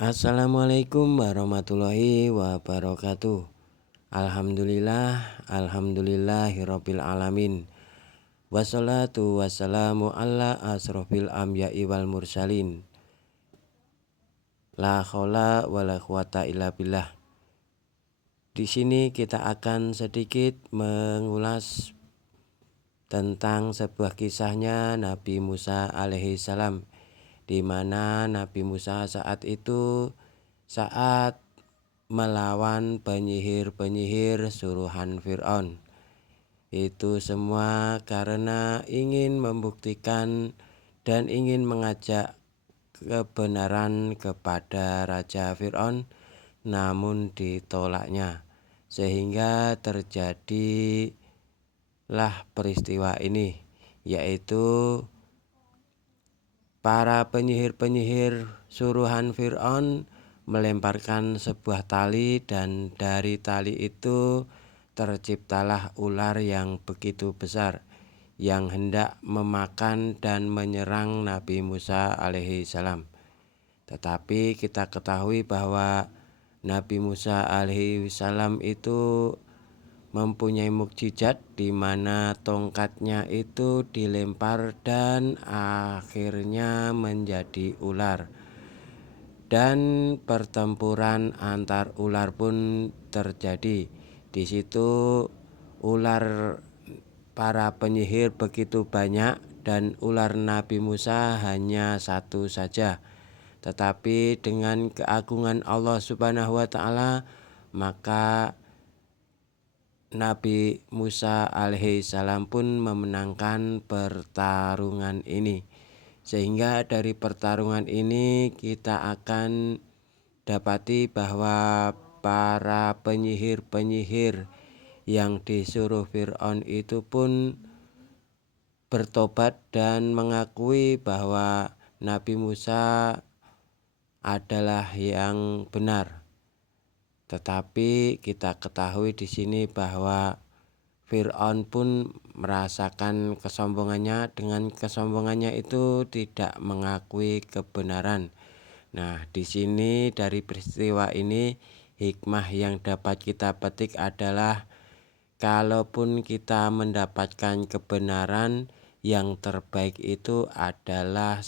Assalamualaikum warahmatullahi wabarakatuh. Alhamdulillahirabbil alamin. Wassalatu wassalamu ala asrofil anbiya'i wal mursalin. La haula wala quwata illa billah. Di sini kita akan sedikit mengulas tentang sebuah kisahnya Nabi Musa alaihi salam, di mana Nabi Musa saat melawan penyihir suruhan Fir'aun. Itu semua karena ingin membuktikan dan ingin mengajak kebenaran kepada Raja Fir'aun, namun ditolaknya, sehingga terjadilah peristiwa ini, yaitu para penyihir suruhan Fir'aun melemparkan sebuah tali, dan dari tali itu terciptalah ular yang begitu besar yang hendak memakan dan menyerang Nabi Musa alaihi salam. Tetapi kita ketahui bahwa Nabi Musa alaihi salam itu mempunyai mukjizat, di mana tongkatnya itu dilempar dan akhirnya menjadi ular. Dan pertempuran antar ular pun terjadi. Di situ ular para penyihir begitu banyak dan ular Nabi Musa hanya satu saja. Tetapi dengan keagungan Allah Subhanahu wa taala, maka Nabi Musa alaihi salam pun memenangkan pertarungan ini. Sehingga dari pertarungan ini kita akan dapati bahwa para penyihir yang disuruh Fir'aun itu pun bertobat dan mengakui bahwa Nabi Musa adalah yang benar. Tetapi kita ketahui di sini bahwa Fir'aun pun merasakan kesombongannya. Dengan kesombongannya itu tidak mengakui kebenaran. Nah, di sini dari peristiwa ini hikmah yang dapat kita petik adalah, kalaupun kita mendapatkan kebenaran, yang terbaik itu adalah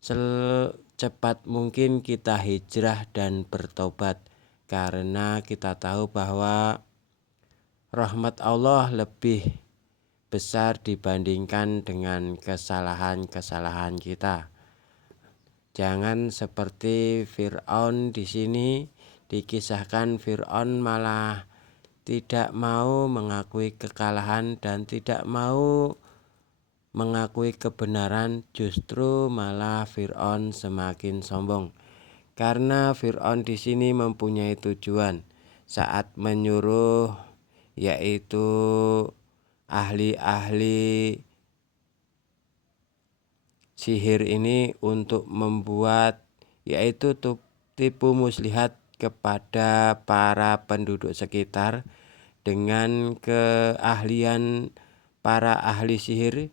secepat mungkin kita hijrah dan bertobat, karena kita tahu bahwa rahmat Allah lebih besar dibandingkan dengan kesalahan-kesalahan kita. Jangan seperti Fir'aun. Di sini dikisahkan Fir'aun malah tidak mau mengakui kekalahan dan tidak mau mengakui kebenaran. Justru malah Fir'aun semakin sombong, karena Fir'aun di sini mempunyai tujuan saat menyuruh, yaitu ahli-ahli sihir ini untuk membuat, yaitu tipu muslihat kepada para penduduk sekitar. Dengan keahlian para ahli sihir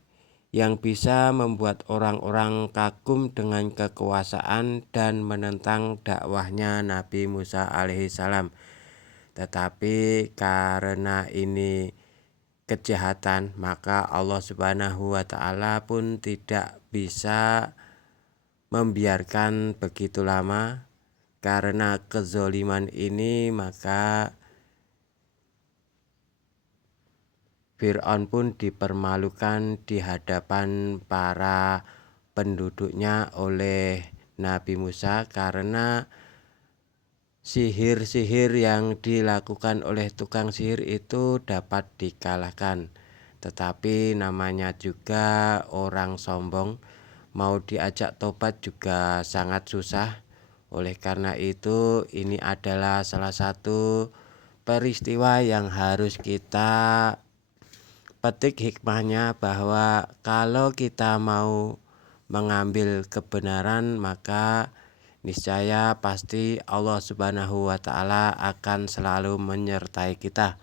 yang bisa membuat orang-orang kagum dengan kekuasaan dan menentang dakwahnya Nabi Musa alaihi salam. Tetapi karena ini kejahatan, maka Allah Subhanahu wa taala pun tidak bisa membiarkan begitu lama. Karena kezoliman ini, maka Fir'aun pun dipermalukan di hadapan para penduduknya oleh Nabi Musa, karena sihir-sihir yang dilakukan oleh tukang sihir itu dapat dikalahkan. Tetapi namanya juga orang sombong, mau diajak tobat juga sangat susah. Oleh karena itu, ini adalah salah satu peristiwa yang harus kita petik hikmahnya, bahwa kalau kita mau mengambil kebenaran, maka niscaya pasti Allah Subhanahu wa taala akan selalu menyertai kita.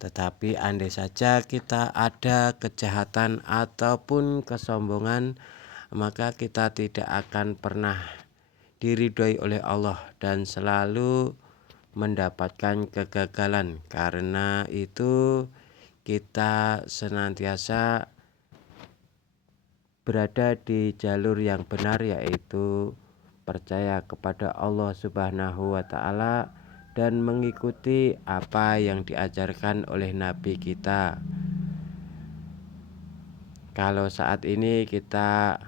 Tetapi andai saja kita ada kejahatan ataupun kesombongan, maka kita tidak akan pernah diridhoi oleh Allah dan selalu mendapatkan kegagalan. Karena itu kita senantiasa berada di jalur yang benar, yaitu percaya kepada Allah Subhanahu wa Ta'ala dan mengikuti apa yang diajarkan oleh Nabi kita. Kalau saat ini kita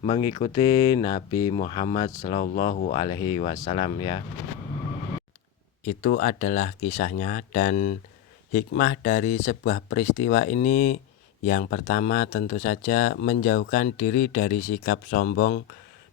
mengikuti Nabi Muhammad Shallallahu Alaihi Wasallam, ya. Itu adalah kisahnya, dan hikmah dari sebuah peristiwa ini yang pertama tentu saja menjauhkan diri dari sikap sombong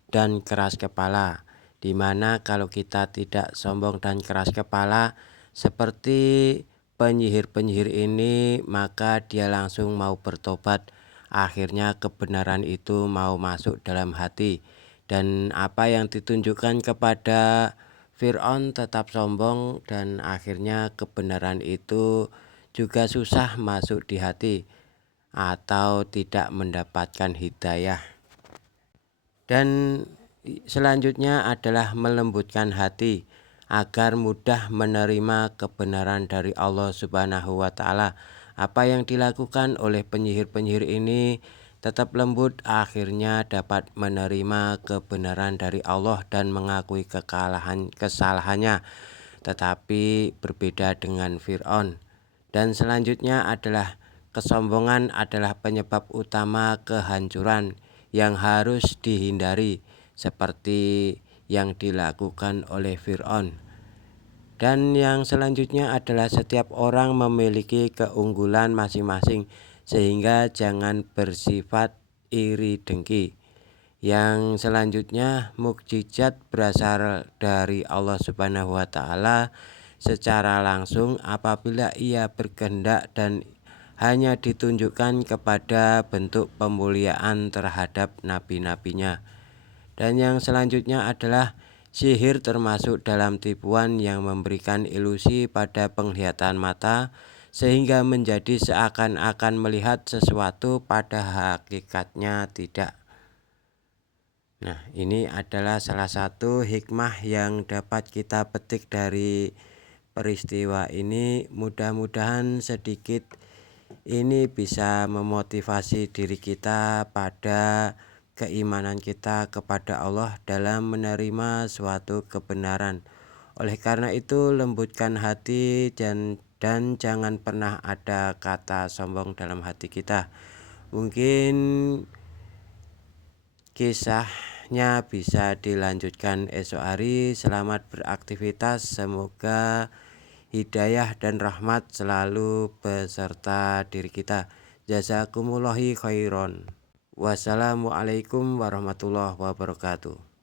dan keras kepala, dimana kalau kita tidak sombong dan keras kepala seperti penyihir-penyihir ini, maka dia langsung mau bertobat. Akhirnya kebenaran itu mau masuk dalam hati, dan apa yang ditunjukkan kepada Fir'aun tetap sombong, dan akhirnya kebenaran itu juga susah masuk di hati atau tidak mendapatkan hidayah. Dan selanjutnya adalah melembutkan hati agar mudah menerima kebenaran dari Allah Subhanahu wa Ta'ala. Apa yang dilakukan oleh penyihir-penyihir ini tetap lembut, akhirnya dapat menerima kebenaran dari Allah dan mengakui kesalahannya. Tetapi berbeda dengan Fir'aun. Dan selanjutnya adalah kesombongan adalah penyebab utama kehancuran yang harus dihindari, seperti yang dilakukan oleh Fir'aun. Dan yang selanjutnya adalah setiap orang memiliki keunggulan masing-masing, sehingga jangan bersifat iri dengki. Yang selanjutnya, mukjizat berasal dari Allah Subhanahu wa Ta'ala secara langsung apabila Ia berkehendak, dan hanya ditunjukkan kepada bentuk pemuliaan terhadap nabi-nabinya. Dan yang selanjutnya adalah sihir termasuk dalam tipuan yang memberikan ilusi pada penglihatan mata, sehingga menjadi seakan-akan melihat sesuatu pada hakikatnya tidak. Nah, ini adalah salah satu hikmah yang dapat kita petik dari peristiwa ini. Mudah-mudahan sedikit ini bisa memotivasi diri kita pada keimanan kita kepada Allah dalam menerima suatu kebenaran. Oleh karena itu, lembutkan hati dan jangan pernah ada kata sombong dalam hati kita. Mungkin kisahnya bisa dilanjutkan esok hari. Selamat beraktivitas, semoga hidayah dan rahmat selalu beserta diri kita. Jazakumullahi khairon. Wassalamualaikum warahmatullahi wabarakatuh.